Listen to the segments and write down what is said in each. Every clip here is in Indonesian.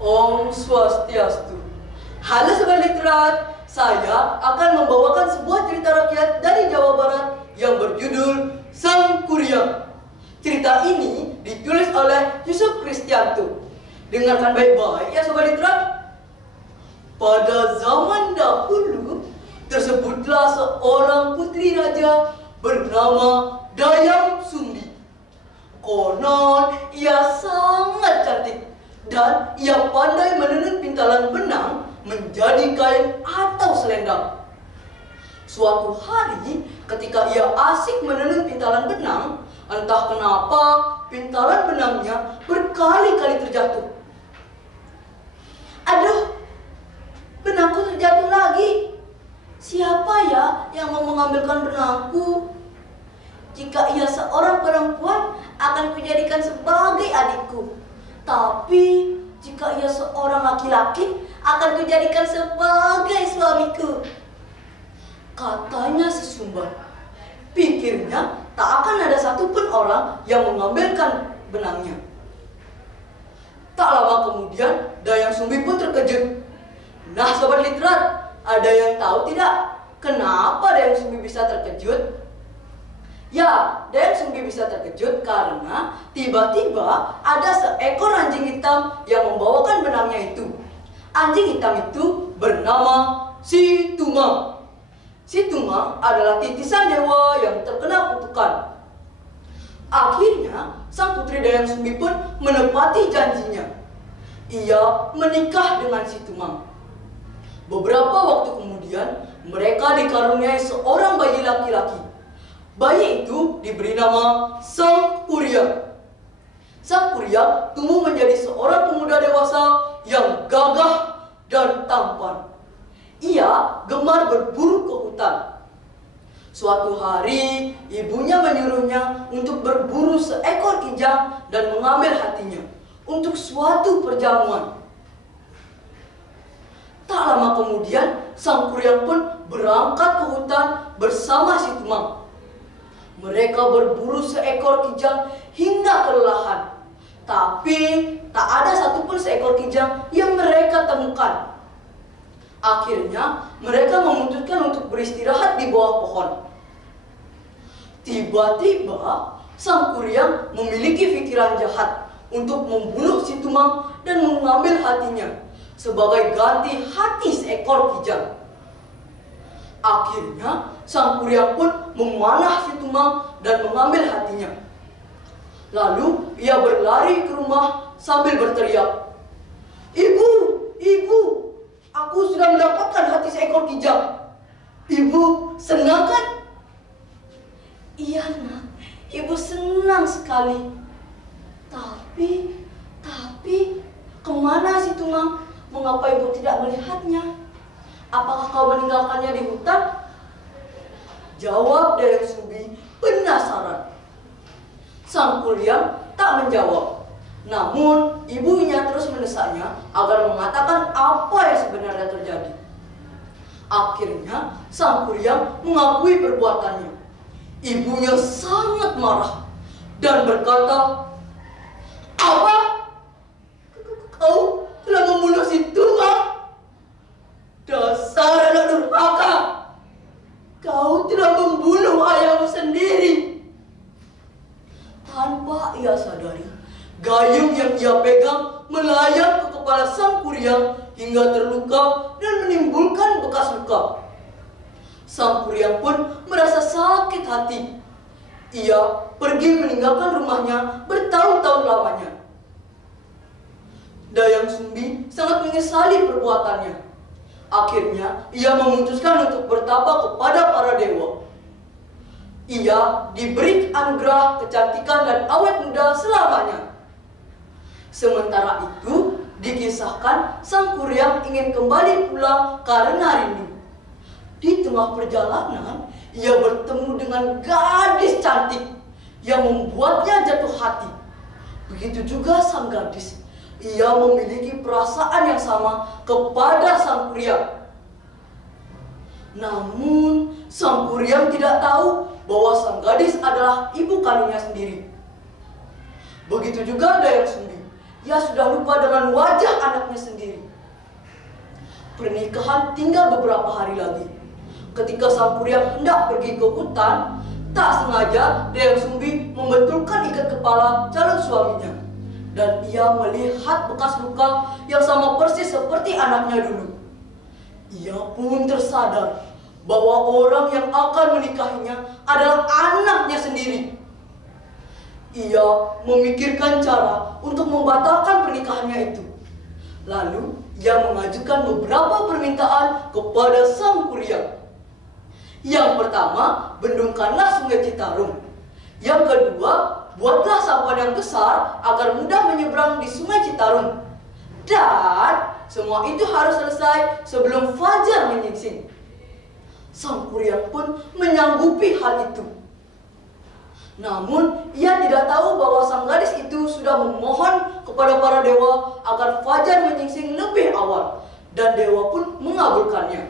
Om Swastiastu. Halo Sobat Literat, saya akan membawakan sebuah cerita rakyat dari Jawa Barat yang berjudul Sang Kuryang. Cerita ini ditulis oleh Yusuf Kristianto. Dengarkan baik-baik ya Sobat Literat. Pada zaman dahulu, tersebutlah seorang putri raja bernama Dayang Sumbi. Konon ia sangat cantik dan ia pandai menenun pintalan benang menjadi kain atau selendang. Suatu hari ketika ia asik menenun pintalan benang, entah kenapa pintalan benangnya berkali-kali terjatuh. Aduh, benangku terjatuh lagi. Siapa ya yang mau mengambilkan benangku? Jika ia seorang perempuan, akan kujadikan sebagai adikku. Tapi jika ia seorang laki-laki, akan kujadikan sebagai suamiku. Katanya sesumbar. Pikirnya tak akan ada satupun orang yang mengambilkan benangnya. Tak lama kemudian, Dayang Sumbi pun terkejut. Nah Sobat Literat, ada yang tahu tidak kenapa Dayang Sumbi bisa terkejut? Ya, Dayang Sumbi bisa terkejut karena tiba-tiba ada seekor anjing hitam yang membawakan benangnya itu. Anjing hitam itu bernama Si Tumang. Si Tumang adalah titisan dewa yang terkena kutukan. Akhirnya, sang putri Dayang Sumbi pun menepati janjinya. Ia menikah dengan Si Tumang. Beberapa waktu kemudian, mereka dikaruniai seorang bayi laki-laki. Bayi itu diberi nama Sang Kuryang. Sang Kuryang tumbuh menjadi seorang pemuda dewasa yang gagah dan tampan. Ia gemar berburu ke hutan. Suatu hari, ibunya menyuruhnya untuk berburu seekor kijang dan mengambil hatinya untuk suatu perjamuan. Tak lama kemudian, Sang Kuryang pun berangkat ke hutan bersama Si Tumang. Mereka berburu seekor kijang hingga kelelahan. Tapi tak ada satupun seekor kijang yang mereka temukan. Akhirnya mereka memutuskan untuk beristirahat di bawah pohon. Tiba-tiba Sang Kuryang memiliki pikiran jahat untuk membunuh Si Tumang dan mengambil hatinya sebagai ganti hati seekor kijang. Akhirnya Sang Kuryang pun memanah Si Tumang dan mengambil hatinya. Lalu ia berlari ke rumah sambil berteriak, "Ibu, ibu, aku sudah mendapatkan hati seekor kijang. Ibu senang kan?" "Iya nak, ibu senang sekali. Tapi kemana Si Tumang? Mengapa ibu tidak melihatnya? Apakah kau meninggalkannya di hutan?" Jawab Dayang Sumbi penasaran. Sang Kuryang tak menjawab. Namun ibunya terus mendesaknya agar mengatakan apa yang sebenarnya terjadi. Akhirnya Sang Kuryang mengakui perbuatannya. Ibunya sangat marah dan berkata, "Apa? Kau telah membunuh Si Tumang? Dasar anak durhaka! Kau telah membunuh ayahmu sendiri." Tanpa ia sadari, gayung yang ia pegang melayang ke kepala Sang Kuryang hingga terluka dan menimbulkan bekas luka. Sang Kuryang pun merasa sakit hati. Ia pergi meninggalkan rumahnya bertahun-tahun lamanya. Dayang Sumbi sangat menyesali perbuatannya. Akhirnya, ia memutuskan untuk bertapa kepada para dewa. Ia diberi anugerah kecantikan dan awet muda selamanya. Sementara itu, dikisahkan Sang Kuryang ingin kembali pulang karena rindu. Di tengah perjalanan, ia bertemu dengan gadis cantik yang membuatnya jatuh hati. Begitu juga sang gadis. Ia memiliki perasaan yang sama kepada Sang Kuryang. Namun, Sang Kuryang tidak tahu bahwa sang gadis adalah ibu kandungnya sendiri. Begitu juga Dayang Sumbi. ia sudah lupa dengan wajah anaknya sendiri. Pernikahan tinggal beberapa hari lagi. Ketika Sang Kuryang hendak pergi ke hutan, tak sengaja Dayang Sumbi membetulkan ikat kepala calon suaminya. Dan ia melihat bekas luka yang sama persis seperti anaknya dulu. Ia pun tersadar bahwa orang yang akan menikahinya adalah anaknya sendiri. Ia memikirkan cara untuk membatalkan pernikahannya itu. Lalu ia mengajukan beberapa permintaan kepada Sang Kuryang. Yang pertama, bendungkanlah Sungai Citarum. Yang kedua, buatlah sampan yang besar agar mudah menyeberang di Sungai Citarum. Dan semua itu harus selesai sebelum fajar menyingsing. Sang Kuryang pun menyanggupi hal itu. Namun, ia tidak tahu bahwa sang gadis itu sudah memohon kepada para dewa agar fajar menyingsing lebih awal, dan dewa pun mengabulkannya.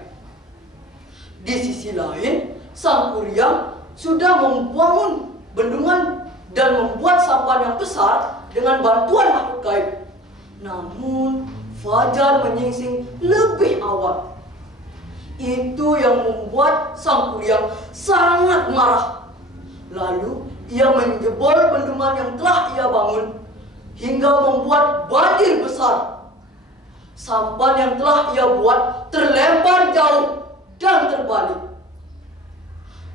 Di sisi lain, Sang Kuryang sudah membangun bendungan dan membuat sampan yang besar dengan bantuan makhluk gaib. Namun, fajar menyingsing lebih awal. Itu yang membuat Sang Kuryang sangat marah. Lalu, ia menjebol bendungan yang telah ia bangun hingga membuat banjir besar. Sampan yang telah ia buat terlempar jauh dan terbalik.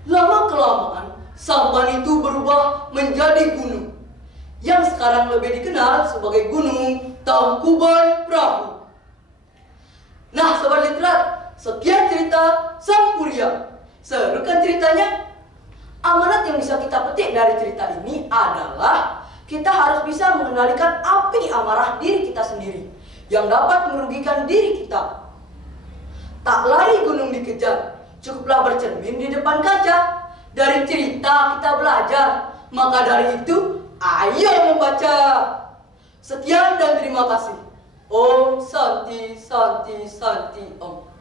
Lama-kelamaan, sampan itu berubah menjadi gunung yang sekarang lebih dikenal sebagai Gunung Tangkuban Perahu. Nah, sobat literat, sekian cerita Sang Kuryang. Seru kan ceritanya? Amanat yang bisa kita petik dari cerita ini adalah kita harus bisa mengendalikan api amarah diri kita sendiri yang dapat merugikan diri kita. Tak lari gunung dikejar, cukuplah bercermin di depan kaca. Dari cerita kita belajar, maka dari itu ayo membaca. Sekian dan terima kasih. Om Santi Santi Santi Om.